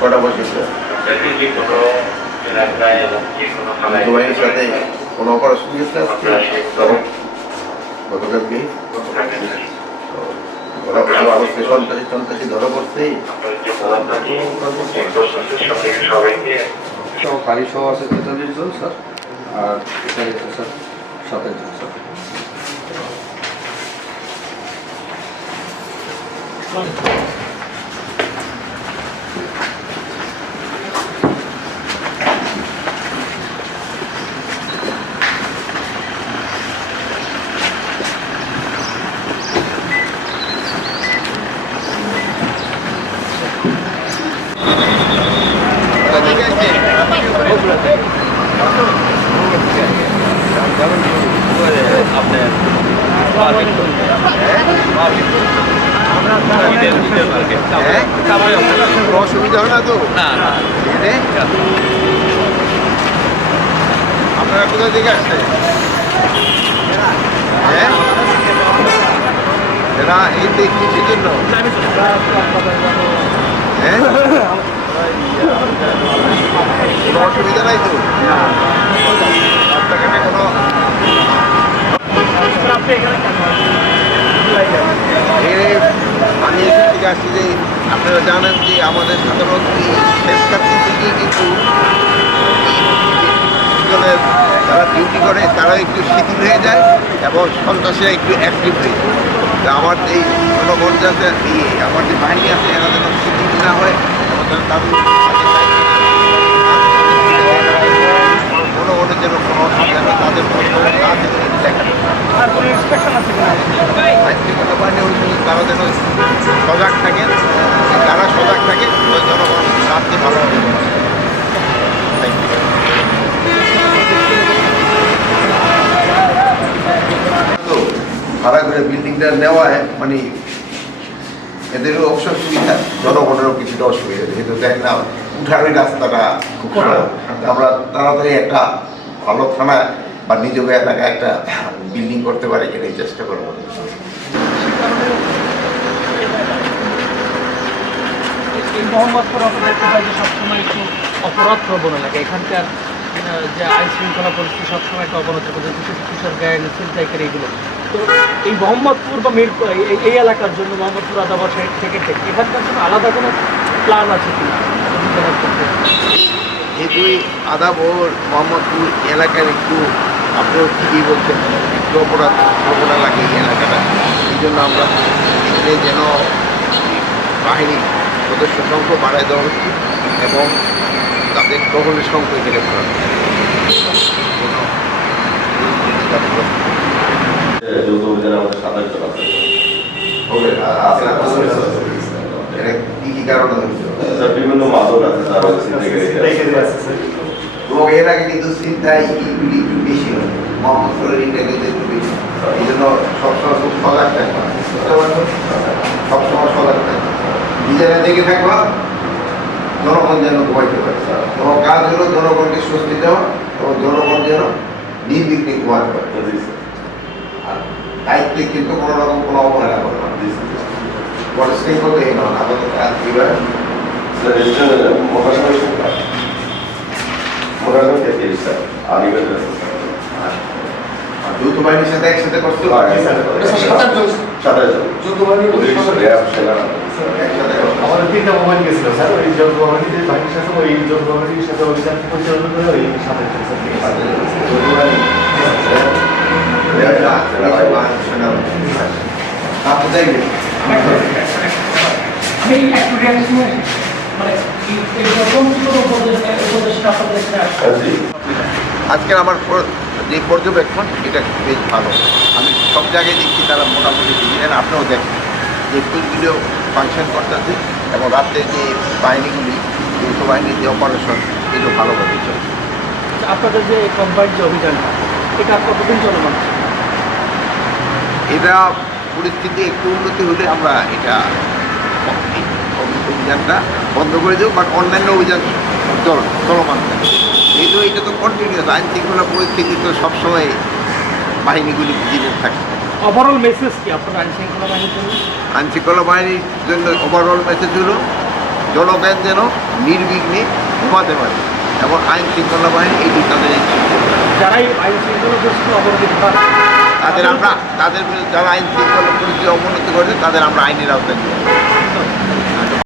কটা এলাকায় কোনো খেলায় দুবাইয়ের সাথে কোনো অপারেশন গেছে আজকে? ধরো গতকালকে ওরা সন্ত্রাসী সন্ত্রাসী ধরা পড়ছেই। গাড়ি সহ আছে তেতাল্লিশ জন স্যার। আর স্যার সাতাশ জন স্যার। অসুবিধা হয় না তো আপনারা কোথা থেকে আসছে হ্যাঁ এরা এই দেখছি জন্য হ্যাঁ কোনো অসুবিধা নাই তো? রাস্তাঘাটে কোনো আমি এখান থেকে আসছি যে আপনারা জানেন যে আমাদের সাধারণত শেষ কাত্রি থেকে কিন্তু যারা ডিউটি করে তারা একটু শিথিল হয়ে যায় এবং সন্ত্রাসীরা একটু অ্যাক্টিভ হয়ে যায়। তা আমার এই জনগণ যাতে আমার যে বাহিনী আছে, এরা যেন শিথিল না হয়, এবং তাদের কাজের দায়িত্ব নেয়। জনগণের যেন কোনো অসুবিধা না তাদের কোনো সমস্যা আছে কিনা দেখা আইনশৃঙ্খলা বাহিনী অনুযায়ী তারা যেন সজাগ থাকেন তারা সজাগ থাকে ওই জনগণ রাত্রে ভালো হবে। ভাড়া করে বিল্ডিংটা নেওয়ায় মানে এদেরও অবসর সুবিধা জনগণেরও কিছুটা অসুবিধা যেহেতু দেখ না উঠার ওই রাস্তাটা খুব খারাপ। আমরা তাড়াতাড়ি একটা ভালো থানা বা নিজ এলাকায় একটা বিল্ডিং করতে পারি কিনা এই চেষ্টা করব। মোহাম্মদপুর আমরা দেখতে পাই যে সবসময় একটু অপরাধ প্রবণ এলাকা এখানকার যে আইন শৃঙ্খলা পরিস্থিতি সবসময় একটা অবনতি করছে বিশেষ কিশোর গায়ের ছিনতাইকারী এগুলো। তো এই মোহাম্মদপুর বা মিরপুর এই- এলাকার জন্য মোহাম্মদপুর আদাবার থেকে থেকে এখানকার জন্য আলাদা কোনো প্ল্যান আছে কি? যেহেতু আদাবর মোহাম্মদপুর এলাকার একটু আপনিও ঠিকই বলছেন, একটু অপরাধ প্রবণা লাগে এই এলাকাটা। এই জন্য আমরা এখানে যেন বাহিনী সদস্য সংখ্যা বাড়ায় দেওয়া হচ্ছে এবং তাদের টহলের সংখ্যা এখানে বাড়ানো হচ্ছে। যেন পরিস্থিতিটা ভালো থাকে। যৌথ অভিযানে আমাদের সাতাশ জন আছে হবে, আর আছে না? এটা কি কি কারণে বিভিন্ন আছে। এবং এর আগে চিন্তায় বেশি হয় এই জন্য সবসময় খুব সজাগ বুঝতে পারছ সবসময় সজাগ থাকবা নিজেরা দেখে থাকবা। জনগণ যেন ঘুমাইতে পারে তোমার কাজ হলো জনগণকে স্বস্তি দেওয়া এবং জনগণ যেন নির্বিঘ্নে ঘুমাতে পারে। আর দায়িত্বে কিন্তু কোনো রকম কোনো অবহেলা করবে না। এই নয় কাজ যৌথ বাহিনীর সাথে একসাথে করতে। সাতাশ জন। র্যাব একসাথে আমাদের তিনটা মোবাইল গেছিল স্যার ওই জল ভবানী যে বাহিনীর সাথে ওই জল ভবানীর সাথে অভিযান পরিচালনা করে ওই সাথে আমি একটু রিয়াকশন মানে কোনো আজকের আমার যে পর্যবেক্ষণ এটা বেশ ভালো। আমি সব জায়গায় দেখছি তারা মোটামুটি আপনিও দেখেন যে টুলগুলো ফাংশন করতেছে এবং রাতে যে বাহিনীগুলি যৌথ বাহিনীর যে অপারেশন এগুলো ভালোভাবে চলছে। আচ্ছা, আপনাদের যে কম্বাইন্ড যে অভিযানটা এটা কতদিন চলমান? এটা পরিস্থিতি একটু উন্নতি হলে আমরা এটা অভিযানটা বন্ধ করে দেবো বাট অন্যান্য অভিযান চল চলমান থাকে যেহেতু এটা তো কন্টিনিউস আইন শৃঙ্খলা পরিস্থিতি তো সবসময় বাহিনীগুলি ভিজিলেন্ট থাকে। ওভারঅল মেসেজ কি আপনার আইন শৃঙ্খলা বাহিনীর জন্য আইন শৃঙ্খলা বাহিনীর জন্য ওভারঅল মেসেজ হলো জনগণ যেন নির্বিঘ্নে ঘুমাতে পারে এবং আইন শৃঙ্খলা বাহিনী এটি তাদের এই যারাই আইন শৃঙ্খলা পরিস্থিতি অবনতি ঘটান তাদের আমরা তাদের যারা আইন শৃঙ্খলা পরিস্থিতি অবনতি করেছে তাদের আমরা আইনের আওতায়।